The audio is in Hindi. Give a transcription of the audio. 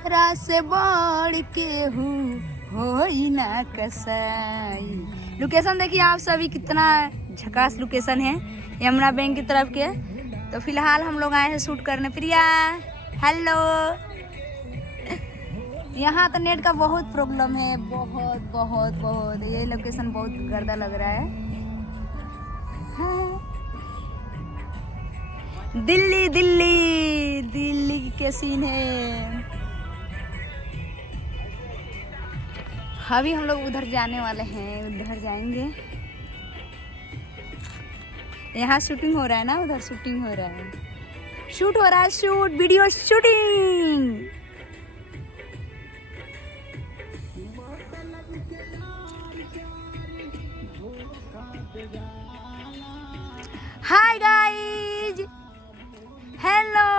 से बढ़ के हूँ हो ही ना कसाई। लोकेशन देखिए आप सभी, कितना झकास लोकेशन है यमुना बैंक की तरफ के। तो फिलहाल हम लोग आए हैं शूट करने। प्रिया हेलो। यहाँ तो नेट का बहुत प्रॉब्लम है, बहुत बहुत बहुत। ये लोकेशन बहुत गर्दा लग रहा है। हाँ। दिल्ली दिल्ली दिल्ली के सीन है। अभी हम लोग उधर जाने वाले हैं, उधर जाएंगे। यहाँ शूटिंग हो रहा है ना, उधर शूटिंग हो रहा है, शूट हो रहा है, shoot video shooting. Hi guys, hello.